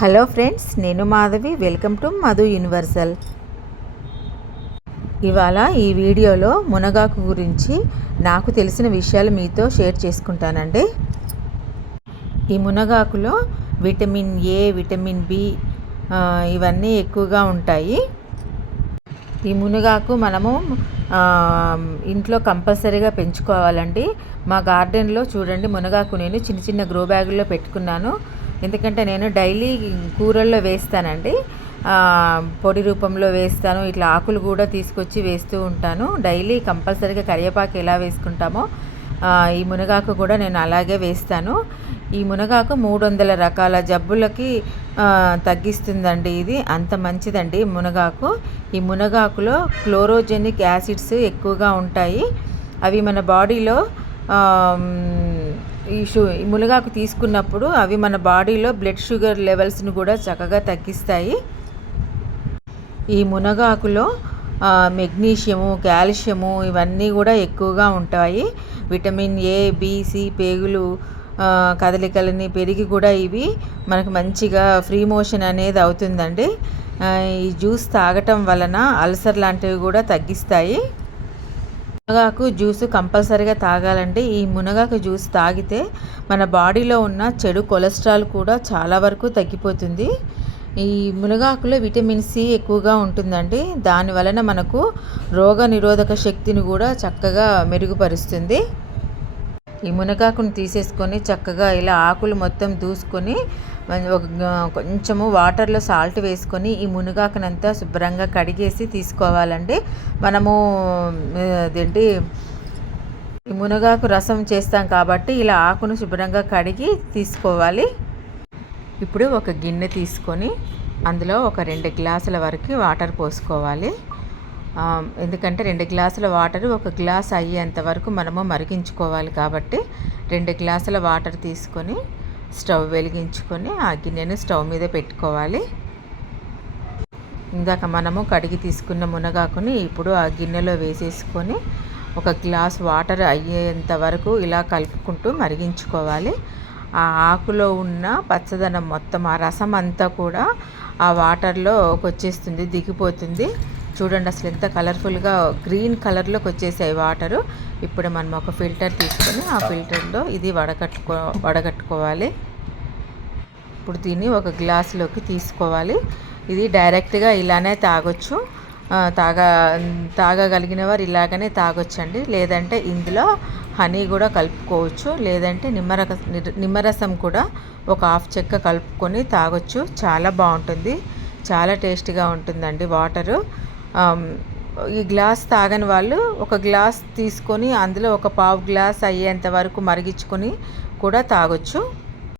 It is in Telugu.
హలో ఫ్రెండ్స్ నేను Madhavi. Welcome to Madhu Universal. ఇవాళ ఈ వీడియోలో మునగాకు గురించి నాకు తెలిసిన విషయాలు మీతో షేర్ చేసుకుంటానండి. ఈ మునగాకులో విటమిన్ ఏ విటమిన్ బి ఇవన్నీ ఎక్కువగా ఉంటాయి. ఈ మునగాకు మనము ఇంట్లో కంపల్సరీగా పెంచుకోవాలండి. మా గార్డెన్లో చూడండి మునగాకు నేను చిన్న చిన్న గ్రో బ్యాగుల్లో పెట్టుకున్నాను. ఎందుకంటే నేను డైలీ కూరల్లో వేస్తానండి. పొడి రూపంలో వేస్తాను. ఇట్లా ఆకులు కూడా తీసుకొచ్చి వేస్తూ ఉంటాను. డైలీ కంపల్సరీగా కరివేపాకు ఎలా వేసుకుంటామో ఈ మునగాకు కూడా నేను అలాగే వేస్తాను. ఈ మునగాకు మూడు వందల రకాల జబ్బులకి తగ్గిస్తుందండి ఇది. అంత మంచిదండి మునగాకు. ఈ మునగాకులో క్లోరోజెనిక్ యాసిడ్స్ ఎక్కువగా ఉంటాయి. అవి మన బాడీలో ఈ షు ఈ మునగాకు తీసుకున్నప్పుడు అవి మన బాడీలో బ్లడ్ షుగర్ లెవెల్స్ని కూడా చక్కగా తగ్గిస్తాయి. ఈ మునగాకులో మెగ్నీషియము కాల్షియము ఇవన్నీ కూడా ఎక్కువగా ఉంటాయి. విటమిన్ ఏ బీసీ పేగులు కదలికలని పెరిగి కూడా ఇవి మనకు మంచిగా ఫ్రీ మోషన్ అనేది అవుతుందండి. ఈ జ్యూస్ తాగటం వలన అల్సర్ లాంటివి కూడా తగ్గిస్తాయి. మునగాకు జ్యూస్ కంపల్సరీగా తాగాలంటే ఈ మునగాకు జ్యూస్ తాగితే మన బాడీలో ఉన్న చెడు కొలెస్ట్రాల్ కూడా చాలా వరకు తగ్గిపోతుంది. ఈ మునగాకులో విటమిన్ సి ఎక్కువగా ఉంటుందండి. దాని వలన మనకు రోగ నిరోధక శక్తిని కూడా చక్కగా మెరుగుపరుస్తుంది. ఈ మునగాకును తీసేసుకొని చక్కగా ఇలా ఆకులు మొత్తం దూసుకొని ఒక కొంచెము వాటర్లో సాల్ట్ వేసుకొని ఈ మునగాకునంతా శుభ్రంగా కడిగేసి తీసుకోవాలండి. మనము అదేంటి ఈ మునగాకు రసం చేస్తాం కాబట్టి ఇలా ఆకును శుభ్రంగా కడిగి తీసుకోవాలి. ఇప్పుడు ఒక గిన్నె తీసుకొని అందులో ఒక రెండు గ్లాసుల వరకు వాటర్ పోసుకోవాలి. ఎందుకంటే రెండు గ్లాసుల వాటర్ ఒక గ్లాస్ అయ్యేంత వరకు మనము మరిగించుకోవాలి కాబట్టి రెండు గ్లాసుల వాటర్ తీసుకొని స్టవ్ వెలిగించుకొని ఆ గిన్నెను స్టవ్ మీద పెట్టుకోవాలి. ఇందాక మనము కడిగి తీసుకున్న మునగాకుని ఇప్పుడు ఆ గిన్నెలో వేసేసుకొని ఒక గ్లాస్ వాటర్ అయ్యేంత వరకు ఇలా కలుపుకుంటూ మరిగించుకోవాలి. ఆ ఆకులో ఉన్న పచ్చదనం మొత్తం ఆ రసం అంతా కూడా ఆ వాటర్లో వచ్చేస్తుంది దిగిపోతుంది. చూడండి అసలు ఎంత కలర్ఫుల్గా గ్రీన్ కలర్లోకి వచ్చేసాయి వాటరు. ఇప్పుడు మనం ఒక ఫిల్టర్ తీసుకొని ఆ ఫిల్టర్లో ఇది వడగట్టుకో వడగట్టుకోవాలి. ఇప్పుడు దీన్ని ఒక గ్లాసులోకి తీసుకోవాలి. ఇది డైరెక్ట్గా ఇలానే తాగొచ్చు. తాగ తాగా తాగగలిగిన వారు ఇలాగనే తాగొచ్చండి. లేదంటే ఇందులో హనీ కూడా కలుపుకోవచ్చు. లేదంటే నిమ్మరక నిమ్మరసం కూడా ఒక హాఫ్ చెక్క కలుపుకొని తాగొచ్చు. చాలా బాగుంటుంది. చాలా టేస్టీగా ఉంటుందండి వాటరు. ఈ గ్లాస్ తాగని వాళ్ళు ఒక గ్లాస్ తీసుకొని అందులో ఒక పావు గ్లాస్ అయ్యేంత వరకు మరిగించుకొని కూడా తాగొచ్చు.